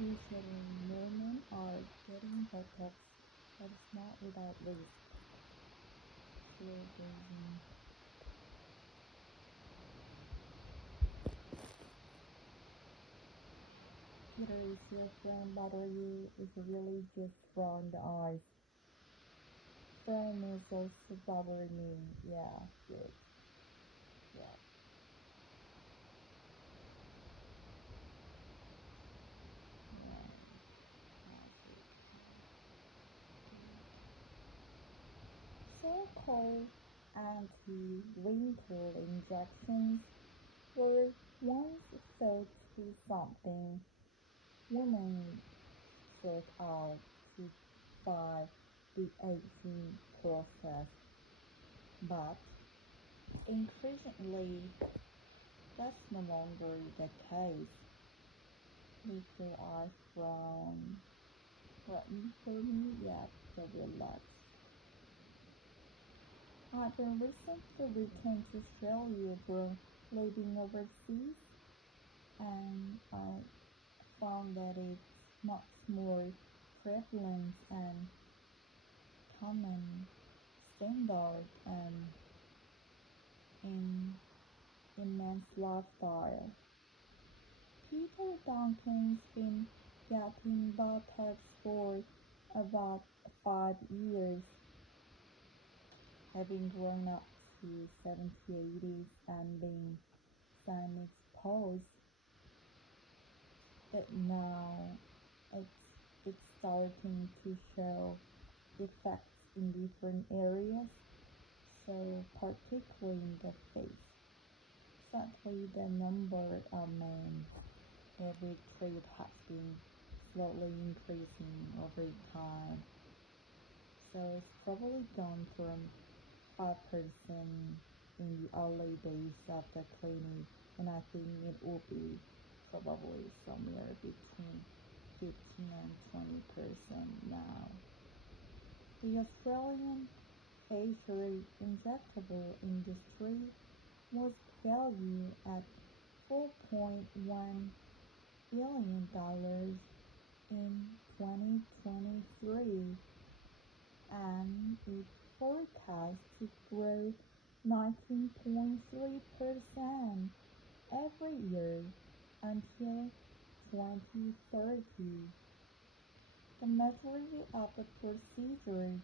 Usually, women are getting Botox, but it's not without risk. Slow gazing. Peter, is your friend bother you? It's really just around the eyes. Friend is also bothering me. Yeah, good. Yeah, yeah. That's it. So-called anti-wrinkle injections were once thought to be something women sought out to by the aging process, but increasingly that's no longer the case. Little eye frown, threatening for me yet to relax. I've been recently returned to Australia from living overseas, and I found that it's much more prevalent and common standard and in immense lifestyle. Peter Duncan's been getting Botox for about 5 years, having grown up to 70, 80s and being sun exposed. But now it's, it's starting to show effects in different areas, so particularly in the face. Sadly, the number of men every trade has been slowly increasing over time. So it's probably gone from 5% in the early days of the clinic, and I think it will be probably somewhere between 15 and 20% now. The Australian facial injectable industry was valued at $4.1 billion in 2023, and it forecast to grow 19.3% every year until 2030. The majority of the procedures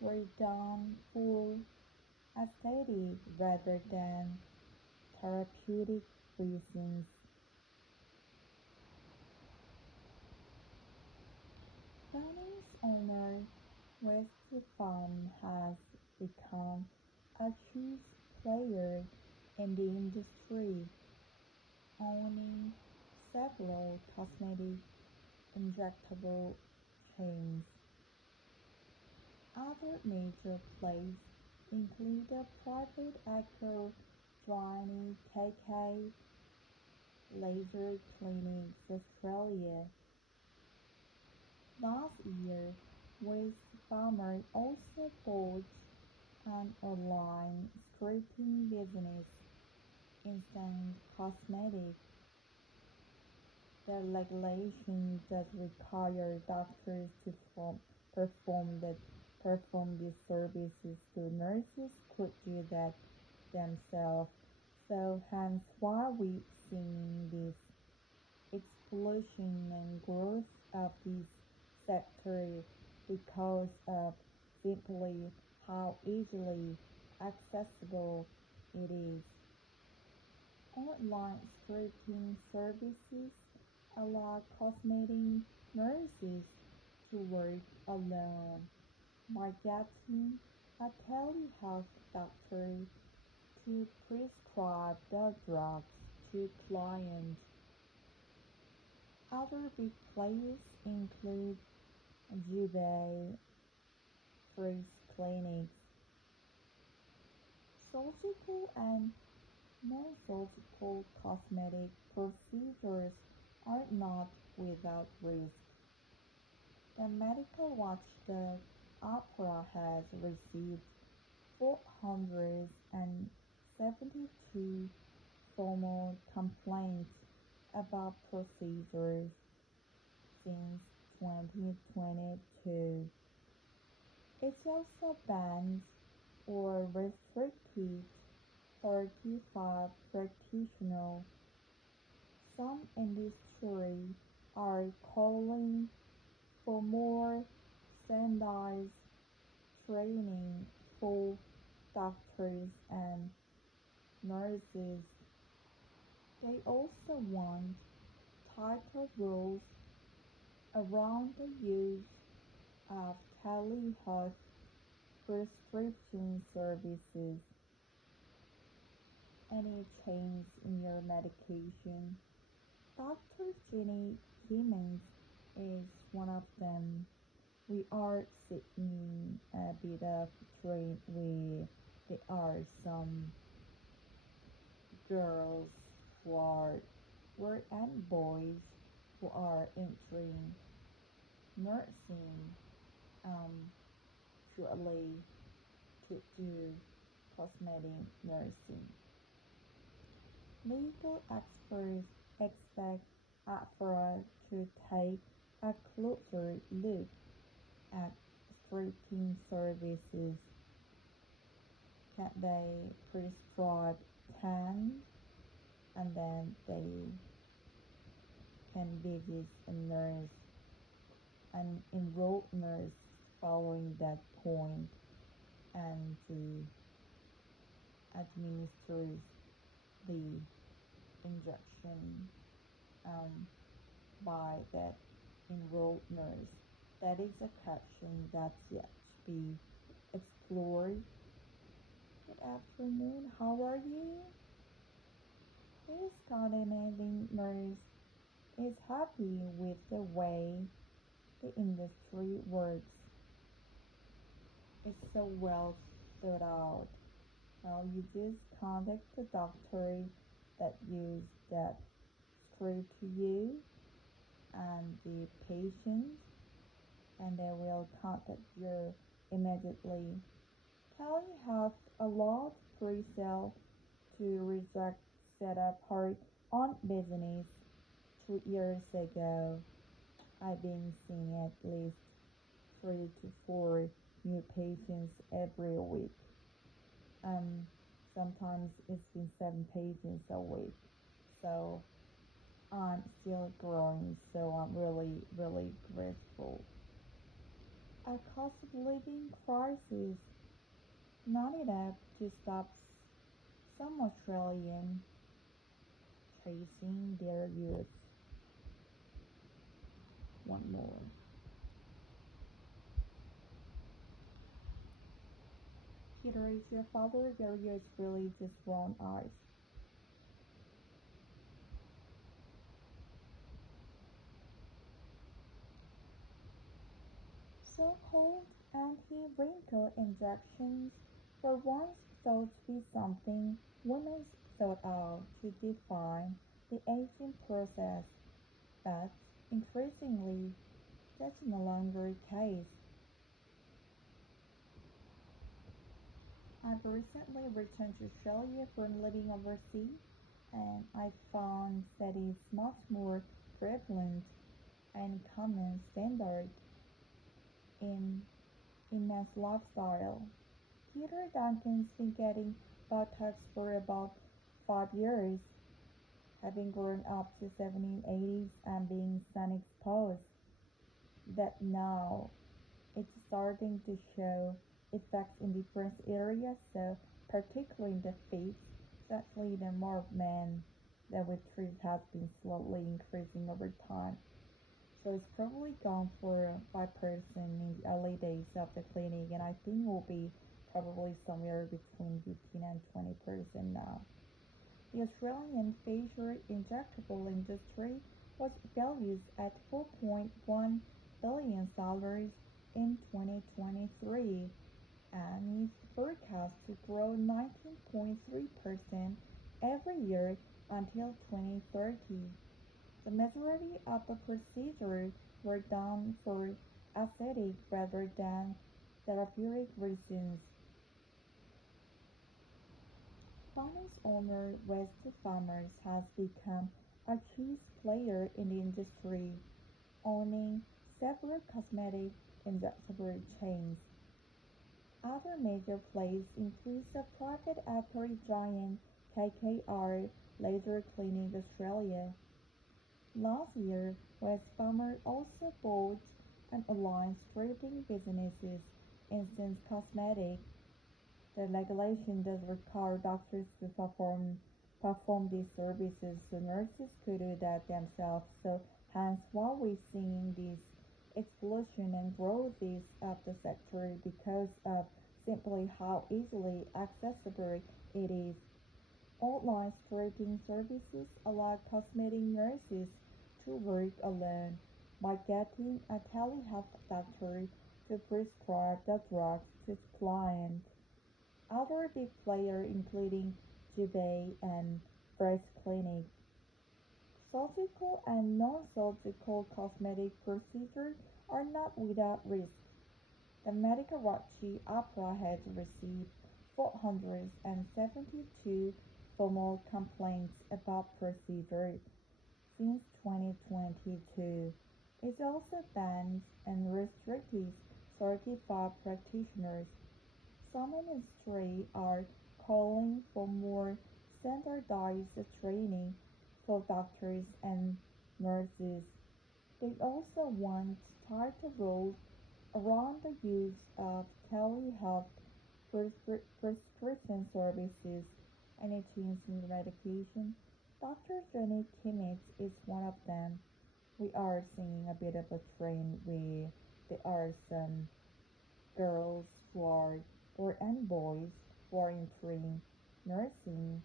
were done for aesthetic rather than therapeutic reasons. Chinese owner Westphal has become a key player in the industry, owning several cosmetic injectable chains. Other major players include the private equity giant KK Laser Clinics Australia. Last year, Westphal also bought an online scraping business, Instant Cosmetics. The regulation does require doctors to perform the perform these services, so nurses could do that themselves. So hence why we've seen this explosion and growth of this sector, because of simply how easily accessible it is. Online scraping services allow cosmetic nurses to work alone by getting a telehealth doctor to prescribe the drugs to clients. Other big players include Jubei, Freeze Clinics. Surgical and non-surgical cosmetic procedures are not without risk. The medical watchdog Opera has received 472 formal complaints about procedures. since 2022. It also bans or restricted 35 practitioners. Some industries are calling for more standardized training for doctors and nurses. They also want tighter rules around the use of telehealth prescription services. Any change in your medication? Dr. Jenny Timmons is one of them. We are seeing a bit of trade where there are some girls and boys who are entering nursing um, shortly to do cosmetic nursing. Legal experts expect AFRA to take a closer look at streaming services. Can they prescribe 10 and then they can visit a nurse, an enrolled nurse following that point, and administers the injection by that enrolled nurse. That is a question that's yet to be explored. Good afternoon, how are you? This coordinating nurse is happy with the way the industry works. It's so well thought out. Now you just contact the doctor that used that script to you and the patient, and they will contact you immediately. Kelly have a lot pre-sale to reject set up her own business 2 years ago. I've been seeing at least 3 to 4 new patients every week. Sometimes it's been 7 patients a week. So I'm still growing, so I'm really, really grateful. A cost of living crisis not enough to stop some Australians chasing their youth. One more. Peter, is your father? Your ears really just brown eyes. So-called anti-wrinkle injections were once thought to be something women sought out to define the aging process, but increasingly that's no longer the case. I've recently returned to Australia from living overseas, and I found that it's much more prevalent and common standard in mass lifestyle. Peter Duncan's been getting Botox for about 5 years, having grown up to 70s, 80s and being sun exposed. That now it's starting to show effects in different areas, so particularly in the face, especially the number of men that we treat has been slowly increasing over time. So it's probably gone for 5% in the early days of the clinic, and I think will be probably somewhere between 15 and 20% now. The Australian facial injectable industry was valued at $4.1 billion in 2023 and is forecast to grow 19.3% every year until 2030. The majority of the procedures were done for aesthetic rather than therapeutic reasons. Farmers owner West Farmers has become a key player in the industry, owning several cosmetic injectable chains. Other major players include the private equity giant KKR Laser Clinic Australia. Last year, West Farmer also bought and aligned stripping businesses, Instance Cosmetics. The regulation does require doctors to perform these services, so nurses could do that themselves. So hence why we're seeing this explosion and growth of the sector because of simply how easily accessible it is. Online stripping services allow cosmetic nurses to work alone by getting a telehealth doctor to prescribe the drugs to the client. Other big players including Jubei and Breast Clinic. Surgical and non-surgical cosmetic procedures are not without risk. The medical watchy Opera has received 472 formal complaints about procedures since 2022. It also bans and restricts certified practitioners. Some industries are calling for more standardized training for doctors and nurses. They also want tighter rules around the use of telehealth prescription services and a change in medication. Dr. Johnny Kimmich is one of them. We are seeing a bit of a trend where there are some girls who are and boys who are entering nursing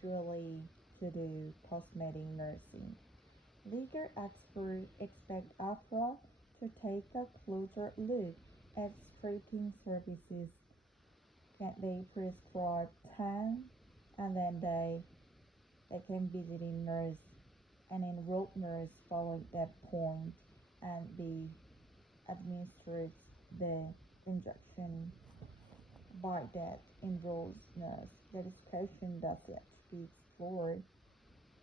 purely to do cosmetic nursing. Legal experts expect Afra to take a closer look at stripping services. Can they prescribe 10 and then they can visit a nurse and enrolled nurse following that point and be administered the injection by that enrolled nurse. The discussion does yet to be explored.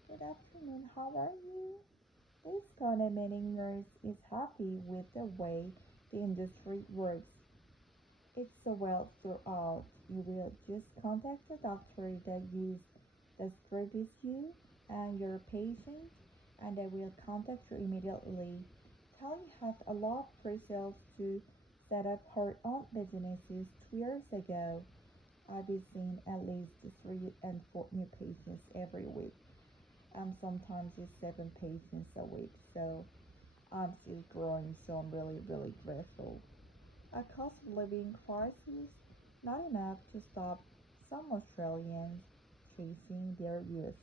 Good afternoon, how are you? This cosmetic nurse is happy with the way the industry works. It's so well thought out. You will just contact the doctor that used the script with you and your patient, and they will contact you immediately. Tally had a lot of pre-sales to set up her own businesses 2 years ago. I've been seeing at least 3 and 4 new patients every week. Sometimes it's 7 patients a week, so I'm still growing, so I'm really, really grateful. A cost of living crisis, not enough to stop some Australians chasing their youth.